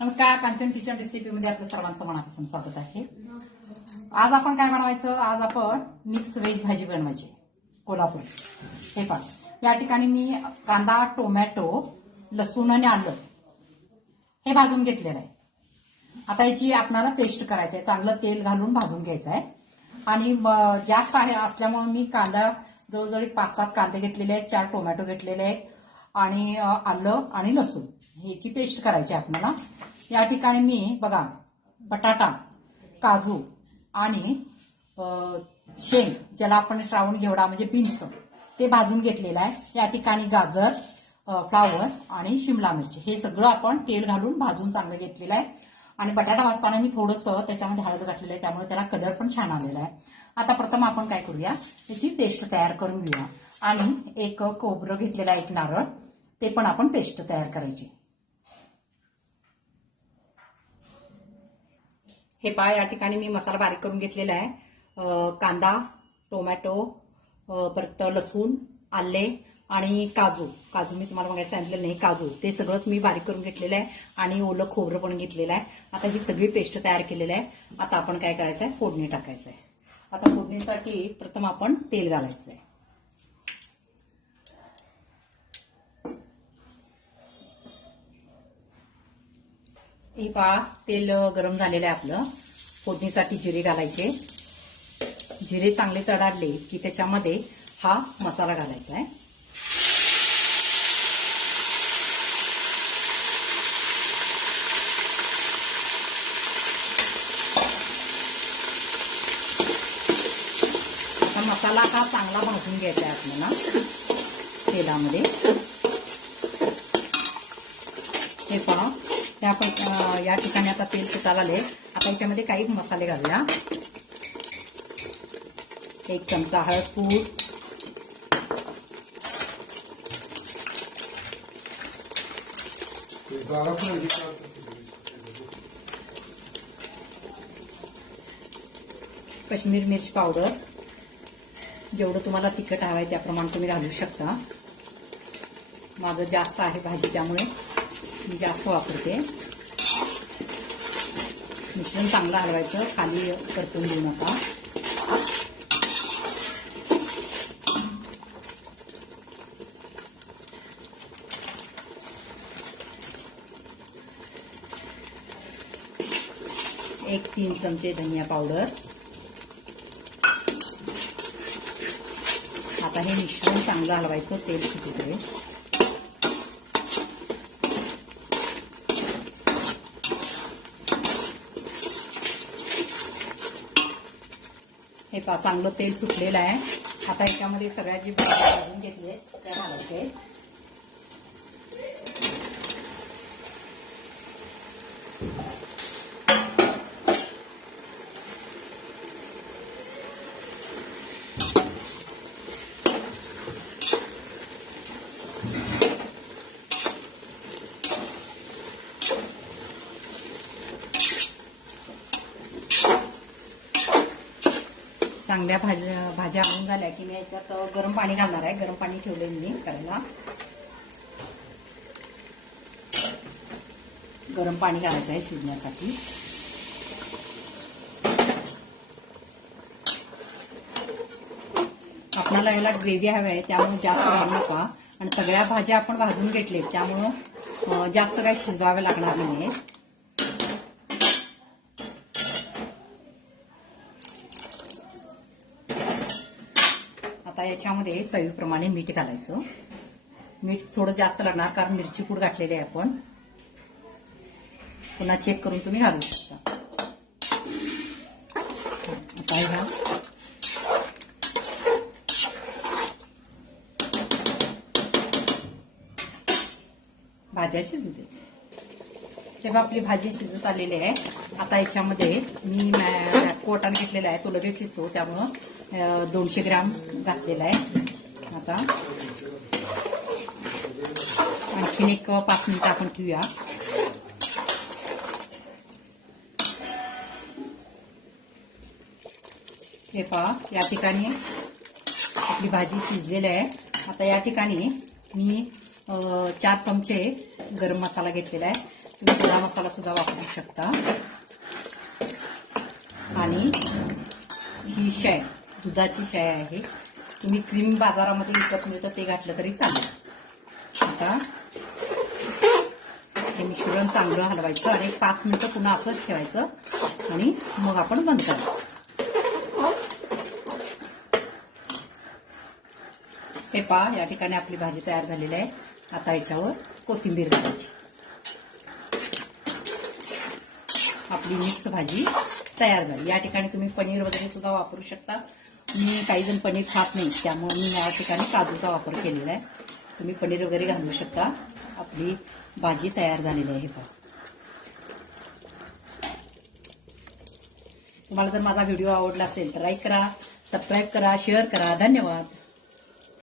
नमस्कार कांचन किचन रेसिपीमध्ये आपलं सर्वांचं मनापासून स्वागत आहे. आज आपण काय बनवायचं? आज आपण मिक्स व्हेज भाजी बनवायची कोल्हापूर. हे पण या ठिकाणी मी कांदा टोमॅटो लसूण आणि आलं हे भाजून घेतलेलं आहे. आता याची आपणाला पेस्ट करायचं आहे. चांगलं तेल घालून भाजून घ्यायचं आहे. आणि जास्त आहे असल्यामुळे मी कांदा जवळजवळ पाच सात कांदे घेतलेले आहेत चार टोमॅटो घेतलेले आहेत आणि आलं आणि लसूण. ह्याची पेस्ट करायची आहे आपल्याला. या ठिकाणी मी बघा बटाटा काजू आणि शेंग ज्याला आपण श्रावण घेवडा म्हणजे बीन्स ते भाजून घेतलेलं आहे. या ठिकाणी गाजर फ्लावर आणि शिमला मिरची. हे सगळं आपण तेल घालून भाजून चांगलं घेतलेलं आहे. आणि बटाटा भाजताना मी थोडंसं त्याच्यामध्ये हळद घातलेलं आहे. त्यामुळे त्याला कलर पण छान आलेला आहे. आता प्रथम आपण काय करूया? त्याची पेस्ट तयार करून घेऊया. आणि एक खोबरं घेतलेला आहे, एक नारळ ते पण आपण पेस्ट तयार करायची. हे पहा या ठिकाणी मी मसाला बारीक करून घेतलेला आहे. कांदा टोमॅटो परत लसूण आले आणि काजू. काजू मी तुम्हाला मागायला सांगितलं नाही काजू. ते सगळंच मी बारीक करून घेतलेलं आहे आणि ओलं खोबरं पण घेतलेलं आहे. आता ही सगळी पेस्ट तयार केलेली आहे. आता आपण काय करायचं आहे फोडणी टाकायचं आहे आता फोडणीसाठी प्रथम आपण तेल घालायचं आहे हे पहा तेल गरम झालेलं आहे आपलं. फोडणीसाठी जिरे घालायचे. जिरे चांगले तडाडले की त्याच्यामध्ये हा मसाला घालायचा आहे. आता मसाला हा चांगला भाजून घ्यायचा आहे आपल्याला तेलामध्ये. हे पहा ते आपण या ठिकाणी आता तेल सुटायला आले आता याच्यामध्ये काही मसाले घालूया. एक चमचा हळद पूड. काश्मीर मिर्च पावडर. जेवढं तुम्हाला तिखट हवं आहे त्याप्रमाणे तुम्ही घालू शकता. माझं जास्त आहे भाजी त्यामुळे. मी जास्त वापरते. मिश्रण चांगलं हलवायचं खाली परतून देऊ नका. एक तीन चमचे धनिया पावडर. आता हे मिश्रण चांगलं हलवायचं तेल सुटू पा चांगलं तेल सुटलेलं आहे. आता याच्यामध्ये सगळ्या जी भाजी भाजून घेतली आहे त्या घालायचे. चांगल्या भाज्या भाज्या आणून झाल्या की मी याच्यात गरम पाणी घालणार आहे. गरम पाणी ठेवले मी करायला. गरम पाणी घालायचं आहे शिजण्यासाठी. आपणाला याला ग्रेव्ही हवी आहे त्यामुळे जास्त घालू नका. आणि सगळ्या भाज्या आपण भाजून घेतलेत त्यामुळं जास्त काही शिजवाव्या लागणार नाही आता याच्यामध्ये चवीप्रमाणे मीठ घालायचं. मीठ थोडं जास्त लागणार कारण मिरची पूड घातलेली आहे आपण. पुन्हा चेक करून तुम्ही घालू शकता. आता ह्या भाज्या शिजू दे. तेव्हा आपली भाजी शिजत आलेली आहे. आता याच्यामध्ये मी कोटान घेतलेला आहे. तो लगेच शिजतो त्यामुळं दोनशे ग्राम घातलेला आहे. आता आणखीन एक पाच मिनिटं आपण ठेवूया. हे पहा या ठिकाणी आपली भाजी शिजलेली आहे. आता या ठिकाणी मी चार चमचे गरम मसाला घेतलेला आहे. तुम्ही गरम मसाला सुद्धा वापरू शकता. आणि ही शाय दुधाची शाय आहे. तुम्ही क्रीम बाजारामध्ये विकत मिळतं ते घातलं तरी चालेल. आता हे मिश्रण चांगलं हलवायचं आणि पाच मिनिटं पुन्हा असंच ठेवायचं आणि मग आपण बंद करायचं. हे पहा या ठिकाणी आपली भाजी तयार झालेली आहे. आता याच्यावर कोथिंबीर घालायची. आपली मिक्स भाजी तयार झाली. या ठिकाणी तुम्ही पनीर वगैरे सुद्धा वापरू शकता. मी काही जण पनीर खात नाही त्यामुळे मी या ठिकाणी काजूचा वापर केलेला आहे. तुम्ही पनीर वगैरे घालू शकता. आपली भाजी तयार झालेली आहे हे पहा तुम्हाला जर माझा व्हिडिओ आवडला असेल तर लाईक करा सबस्क्राईब करा शेअर करा. धन्यवाद.